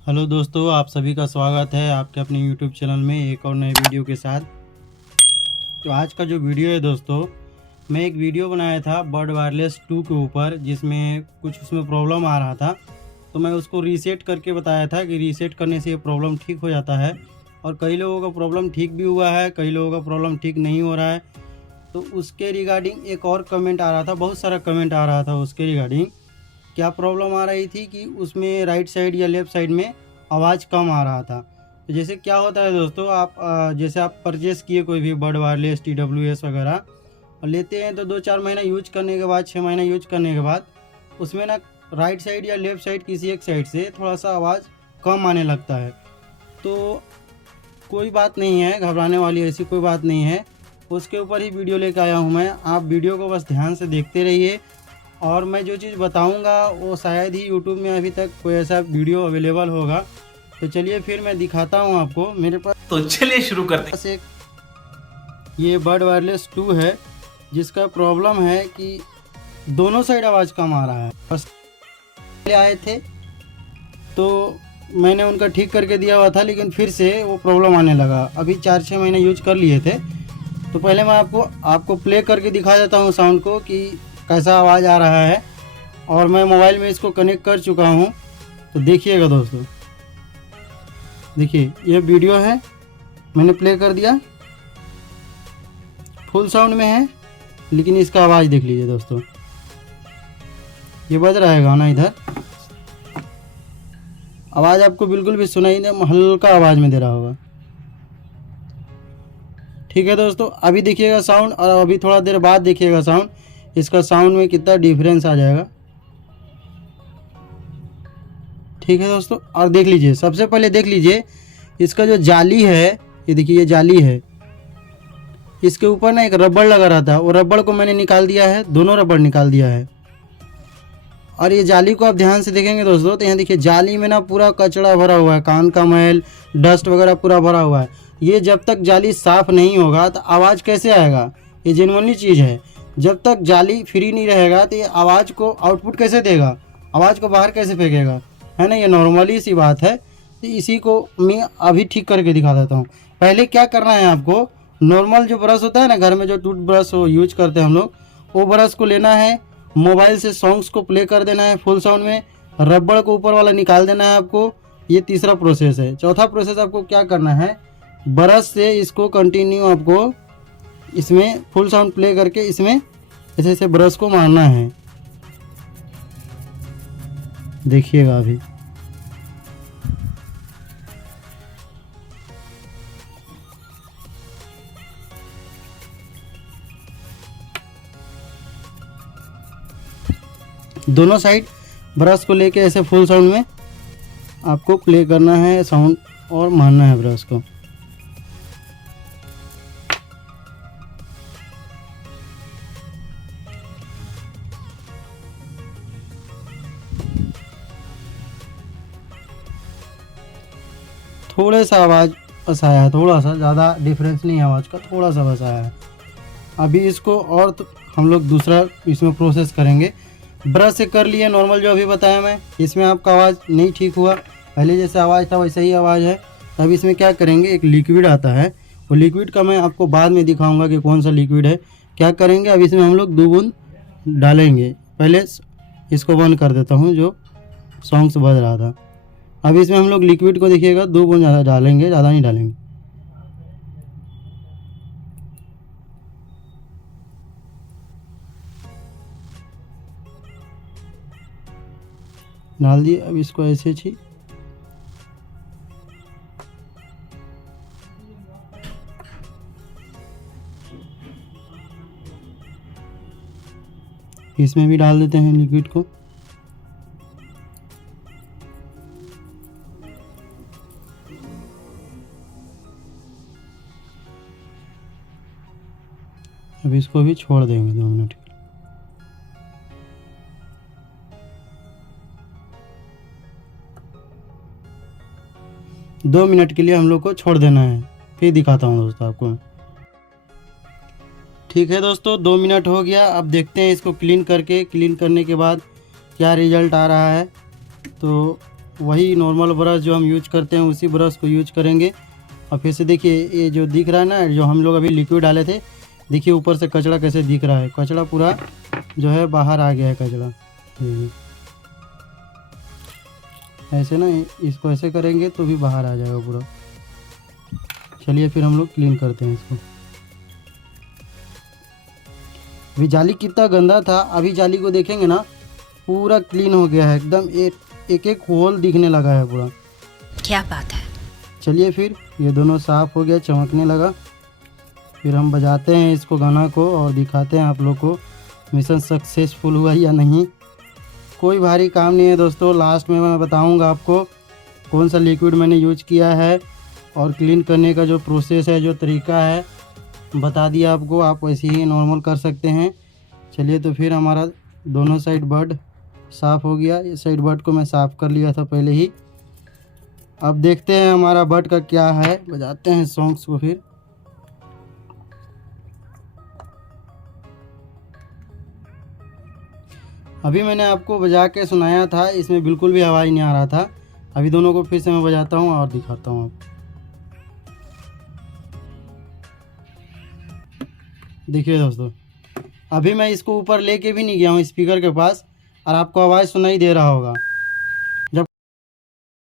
Hello दोस्तों, आप सभी का स्वागत है आपके अपने यूट्यूब चैनल में एक और नए वीडियो के साथ। तो आज का जो वीडियो है दोस्तों, मैं एक वीडियो बनाया था बड वायरलेस 2 के ऊपर, जिसमें कुछ उसमें प्रॉब्लम आ रहा था। तो मैं उसको रीसेट करके बताया था कि रीसेट करने से ये प्रॉब्लम ठीक हो जाता है। और कई लोगों का प्रॉब्लम ठीक भी हुआ है, कई लोगों का प्रॉब्लम ठीक नहीं हो रहा है। तो उसके रिगार्डिंग एक और कमेंट आ रहा था, बहुत सारा कमेंट आ रहा था उसके रिगार्डिंग। क्या प्रॉब्लम आ रही थी कि उसमें राइट साइड या लेफ़्ट साइड में आवाज़ कम आ रहा था। तो जैसे क्या होता है दोस्तों, आप जैसे आप परचेज़ किए कोई भी बड वायरलेस TWS वगैरह और लेते हैं, तो 2-4 महीना यूज करने के बाद, 6 महीना यूज करने के बाद उसमें ना राइट साइड या लेफ़्ट साइड किसी एक साइड से थोड़ा सा आवाज़ कम आने लगता है। तो कोई बात नहीं है, घबराने वाली ऐसी कोई बात नहीं है। उसके ऊपर ही वीडियो लेकर आया हूँ मैं। आप वीडियो को बस ध्यान से देखते रहिए। और मैं जो चीज़ बताऊंगा वो शायद ही यूट्यूब में अभी तक कोई ऐसा वीडियो अवेलेबल होगा। तो चलिए फिर मैं दिखाता हूं आपको। मेरे पास तो चलिए शुरू करते हैं। एक ये बड वायरलेस 2 है, जिसका प्रॉब्लम है कि दोनों साइड आवाज़ कम आ रहा है। बस पहले आए थे तो मैंने उनका ठीक करके दिया हुआ था, लेकिन फिर से वो प्रॉब्लम आने लगा। अभी 4-6 महीने यूज कर लिए थे। तो पहले मैं आपको प्ले करके दिखा देता हूँ साउंड को कि कैसा आवाज़ आ रहा है। और मैं मोबाइल में इसको कनेक्ट कर चुका हूँ। तो देखिएगा दोस्तों, देखिए ये वीडियो है, मैंने प्ले कर दिया, फुल साउंड में है, लेकिन इसका आवाज़ देख लीजिए दोस्तों। ये बज रहा है गाना, इधर आवाज़ आपको बिल्कुल भी सुनाई नहीं, हल्का आवाज़ में दे रहा होगा। ठीक है दोस्तों, अभी देखिएगा साउंड और अभी थोड़ा देर बाद देखिएगा साउंड। इसका साउंड में कितना डिफरेंस आ जाएगा। ठीक है दोस्तों, और देख लीजिए, सबसे पहले देख लीजिए इसका जो जाली है, ये देखिए ये जाली है। इसके ऊपर ना एक रबड़ लगा रहा था, वो रबड़ को मैंने निकाल दिया है, दोनों रबड़ निकाल दिया है। और ये जाली को आप ध्यान से देखेंगे दोस्तों, तो यहाँ देखिए जाली में ना पूरा कचरा भरा हुआ है, कान का मैल, डस्ट वगैरह पूरा भरा हुआ है। ये जब तक जाली साफ़ नहीं होगा तो आवाज़ कैसे आएगा? ये जेन्युइनली चीज़ है। जब तक जाली फ्री नहीं रहेगा तो ये आवाज़ को आउटपुट कैसे देगा, आवाज़ को बाहर कैसे फेंकेगा, है ना? ये नॉर्मली सी बात है। तो इसी को मैं अभी ठीक करके दिखा देता हूँ। पहले क्या करना है आपको, नॉर्मल जो ब्रश होता है ना, घर में जो टूथ ब्रश हो यूज करते हैं हम लोग, वो ब्रश को लेना है, मोबाइल से सॉन्ग्स को प्ले कर देना है फुल साउंड में, रबड़ को ऊपर वाला निकाल देना है आपको। ये तीसरा प्रोसेस है। चौथा प्रोसेस आपको क्या करना है, ब्रश से इसको कंटिन्यू आपको इसमें फुल साउंड प्ले करके इसमें ऐसे ऐसे ब्रश को मारना है। देखिएगा अभी, दोनों साइड ब्रश को लेके ऐसे फुल साउंड में आपको प्ले करना है साउंड और मारना है ब्रश को। थोड़ा सा आवाज़ बस आया है, थोड़ा सा, ज़्यादा डिफरेंस नहीं है आवाज़ का, थोड़ा सा बस आया है। अभी इसको और तो हम लोग दूसरा इसमें प्रोसेस करेंगे। ब्रश से कर लिए नॉर्मल जो अभी बताया मैं, इसमें आपका आवाज़ नहीं ठीक हुआ, पहले जैसे आवाज़ था वैसे ही आवाज़ है। तब इसमें क्या करेंगे, एक लिक्विड आता है, वो लिक्विड का मैं आपको बाद में दिखाऊंगा कि कौन सा लिक्विड है। क्या करेंगे, अब इसमें हम लोग 2 बूंद डालेंगे। पहले इसको बंद कर देता हूँ, जो सॉन्ग्स बज रहा था। अब इसमें हम लोग लिक्विड को देखिएगा 2 बूंद ज़्यादा डालेंगे, ज़्यादा नहीं डालेंगे। डाल दिए। अब इसको ऐसे छी इसमें भी डाल देते हैं लिक्विड को। अब इसको भी छोड़ देंगे 2 मिनट। 2 मिनट के लिए हम लोग को छोड़ देना है, फिर दिखाता हूँ दोस्तों आपको। ठीक है दोस्तों, 2 मिनट हो गया। अब देखते हैं इसको क्लीन करके, क्लीन करने के बाद क्या रिज़ल्ट आ रहा है। तो वही नॉर्मल ब्रश जो हम यूज करते हैं उसी ब्रश को यूज करेंगे। और फिर से देखिए ये जो दिख रहा है ना, जो हम लोग अभी लिक्विड डाले थे, देखिए ऊपर से कचरा कैसे दिख रहा है, कचरा पूरा जो है बाहर आ गया है कचरा। ऐसे ना इसको ऐसे करेंगे तो भी बाहर आ जाएगा पूरा। चलिए फिर हम लोग क्लीन करते हैं इसको। अभी जाली कितना गंदा था, अभी जाली को देखेंगे ना पूरा क्लीन हो गया है एकदम, एक एक होल दिखने लगा है पूरा। क्या बात है। चलिए फिर ये दोनों साफ़ हो गया, चमकने लगा। फिर हम बजाते हैं इसको गाना को और दिखाते हैं आप लोग को मिशन सक्सेसफुल हुआ या नहीं। कोई भारी काम नहीं है दोस्तों, लास्ट में मैं बताऊंगा आपको कौन सा लिक्विड मैंने यूज किया है और क्लीन करने का जो प्रोसेस है, जो तरीका है बता दिया आपको। आप वैसे ही नॉर्मल कर सकते हैं। चलिए तो फिर हमारा दोनों साइड बड साफ़ हो गया। इस साइड बड को मैं साफ़ कर लिया था पहले ही। अब देखते हैं हमारा बड का क्या है, बजाते हैं सॉन्ग्स को फिर। अभी मैंने आपको बजा के सुनाया था, इसमें बिल्कुल भी आवाज़ नहीं आ रहा था। अभी दोनों को फिर से मैं बजाता हूँ और दिखाता हूँ आपको। देखिए दोस्तों, अभी मैं इसको ऊपर लेके भी नहीं गया हूँ स्पीकर के पास और आपको आवाज़ सुनाई दे रहा होगा, जब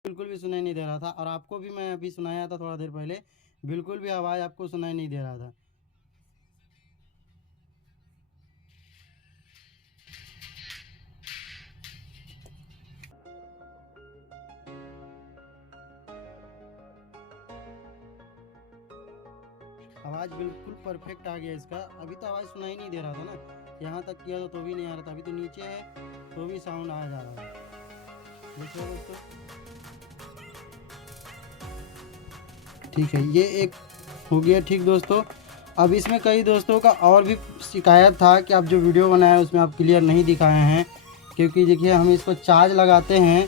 बिल्कुल भी सुनाई नहीं दे रहा था। और आपको भी मैं अभी सुनाया था थोड़ा देर पहले, बिल्कुल भी आवाज़ आपको सुनाई नहीं दे रहा था। आवाज़ बिल्कुल परफेक्ट आ गया इसका। अभी तो आवाज़ सुनाई नहीं दे रहा था ना, यहाँ तक किया तो भी नहीं आ रहा था। अभी तो नीचे है तो भी साउंड आ जा रहा है। देखिए दोस्तों, ठीक है, ये एक हो गया ठीक दोस्तों। अब इसमें कई दोस्तों का और भी शिकायत था कि आप जो वीडियो बनाए उसमें आप क्लियर नहीं दिखाए हैं, क्योंकि देखिए हम इसको चार्ज लगाते हैं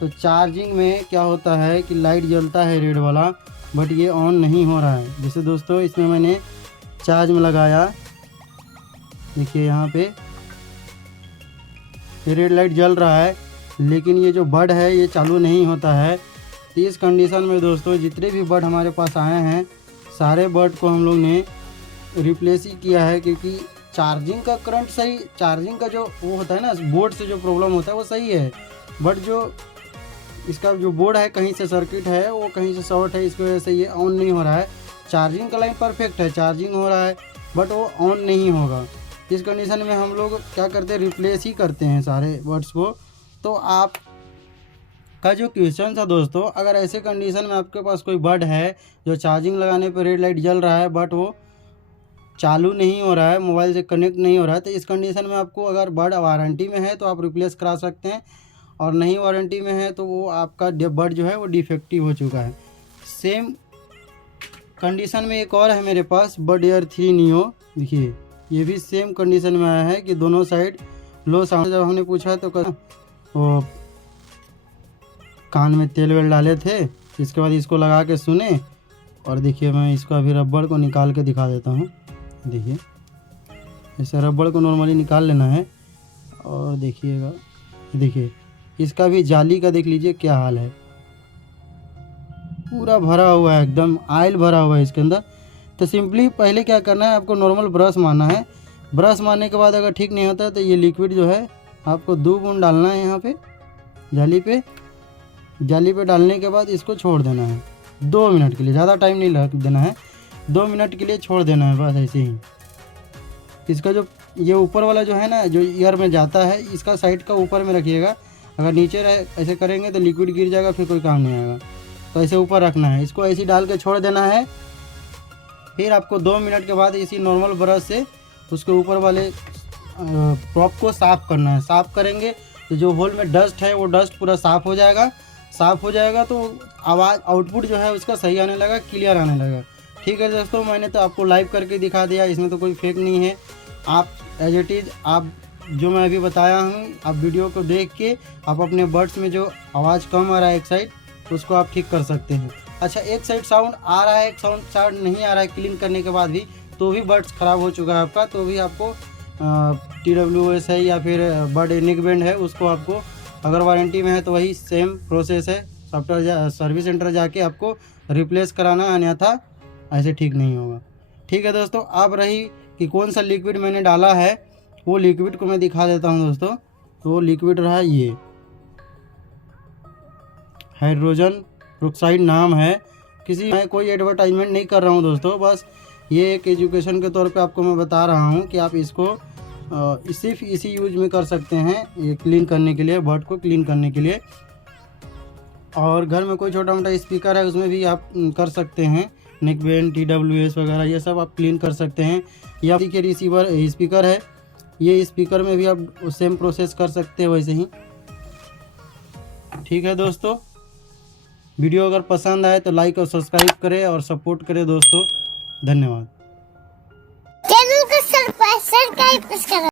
तो चार्जिंग में क्या होता है कि लाइट जलता है रेड वाला, बट ये ऑन नहीं हो रहा है। जैसे दोस्तों इसमें मैंने चार्ज में लगाया, देखिए यहाँ पे ये रेड लाइट जल रहा है, लेकिन ये जो बड है ये चालू नहीं होता है। तो इस कंडीशन में दोस्तों जितने भी बड हमारे पास आए हैं सारे बड को हम लोग ने रिप्लेस ही किया है, क्योंकि चार्जिंग का करंट सही, चार्जिंग का जो वो होता है ना बोर्ड से जो प्रॉब्लम होता है वो सही है, बट जो इसका जो बोर्ड है कहीं से सर्किट है वो कहीं से शॉर्ट है, इसकी वजह से ये ऑन नहीं हो रहा है। चार्जिंग का लाइन परफेक्ट है, चार्जिंग हो रहा है, बट वो ऑन नहीं होगा। इस कंडीशन में हम लोग क्या करते हैं, रिप्लेस ही करते हैं सारे बड्स को। तो आप का जो क्वेश्चन था दोस्तों, अगर ऐसे कंडीशन में आपके पास कोई बड है जो चार्जिंग लगाने पर रेड लाइट जल रहा है बट वो चालू नहीं हो रहा है, मोबाइल से कनेक्ट नहीं हो रहा है, तो इस कंडीशन में आपको अगर बड वारंटी में है तो आप रिप्लेस करा सकते हैं, और नहीं वारंटी में है तो वो आपका बड जो है वो डिफेक्टिव हो चुका है। सेम कंडीशन में एक और है मेरे पास, बड एयर 3 नियो। देखिए ये भी सेम कंडीशन में आया है कि दोनों साइड लो साउंड। जब हमने पूछा तो वो कान में तेल वेल डाले थे, इसके बाद इसको लगा के सुने। और देखिए मैं इसको अभी रबड़ को निकाल के दिखा देता हूँ। देखिए ऐसे रबड़ को नॉर्मली निकाल लेना है और देखिएगा, देखिए इसका भी जाली का देख लीजिए क्या हाल है, पूरा भरा हुआ है, एकदम आयल भरा हुआ है इसके अंदर। तो सिंपली पहले क्या करना है, आपको नॉर्मल ब्रश मारना है। ब्रश मारने के बाद अगर ठीक नहीं होता है तो ये लिक्विड जो है आपको 2 बूंद डालना है यहाँ पे जाली पे। जाली पे डालने के बाद इसको छोड़ देना है 2 मिनट के लिए, ज़्यादा टाइम नहीं लग देना है, 2 मिनट के लिए छोड़ देना है बस ऐसे ही। इसका जो ये ऊपर वाला जो है ना, जो ईयर में जाता है, इसका साइड का ऊपर में रखिएगा। अगर नीचे रहे ऐसे करेंगे तो लिक्विड गिर जाएगा, फिर कोई काम नहीं आएगा। तो ऐसे ऊपर रखना है, इसको ऐसे डाल के छोड़ देना है। फिर आपको 2 मिनट के बाद इसी नॉर्मल ब्रश से उसके ऊपर वाले प्रॉप को साफ़ करना है। साफ़ करेंगे तो जो होल में डस्ट है वो डस्ट पूरा साफ़ हो जाएगा। साफ़ हो जाएगा तो आवाज़ आउटपुट जो है उसका सही आने लगा, क्लियर आने लगा। ठीक है दोस्तों, मैंने तो आपको लाइव करके दिखा दिया, इसमें तो कोई फेक नहीं है। आप एज इट इज़ आप जो मैं अभी बताया हूँ, आप वीडियो को देख के आप अपने बड्स में जो आवाज़ कम आ रहा है एक साइड, उसको आप ठीक कर सकते हैं। अच्छा, एक साइड साउंड आ रहा है, एक साउंड नहीं आ रहा है क्लीन करने के बाद भी, तो भी बड्स ख़राब हो चुका है आपका, तो भी आपको TWS है या फिर बड नेक बैंड है, उसको आपको अगर वारंटी में है तो वही सेम प्रोसेस है, सॉफ्टवेयर सर्विस सेंटर जाके आपको रिप्लेस कराना, अन्यथा ऐसे ठीक नहीं होगा। ठीक है दोस्तों, अब रही कि कौन सा लिक्विड मैंने डाला है, वो लिक्विड को मैं दिखा देता हूँ दोस्तों। तो वो लिक्विड रहा ये हाइड्रोजन पेरोक्साइड नाम है। मैं कोई एडवर्टाइजमेंट नहीं कर रहा हूँ दोस्तों, बस ये एक एजुकेशन के तौर पे आपको मैं बता रहा हूँ कि आप इसको सिर्फ इसी यूज में कर सकते हैं, ये क्लीन करने के लिए, बर्ड को क्लीन करने के लिए। और घर में कोई छोटा मोटा स्पीकर है उसमें भी आप कर सकते हैं, नेकबैंड TWS वगैरह ये सब आप क्लीन कर सकते हैं। या के रिसीवर स्पीकर है, ये स्पीकर में भी आप सेम प्रोसेस कर सकते हैं वैसे ही। ठीक है दोस्तों, वीडियो अगर पसंद आए तो लाइक और सब्सक्राइब करें और सपोर्ट करें दोस्तों। धन्यवाद। चैनल को सब्सक्राइब करें।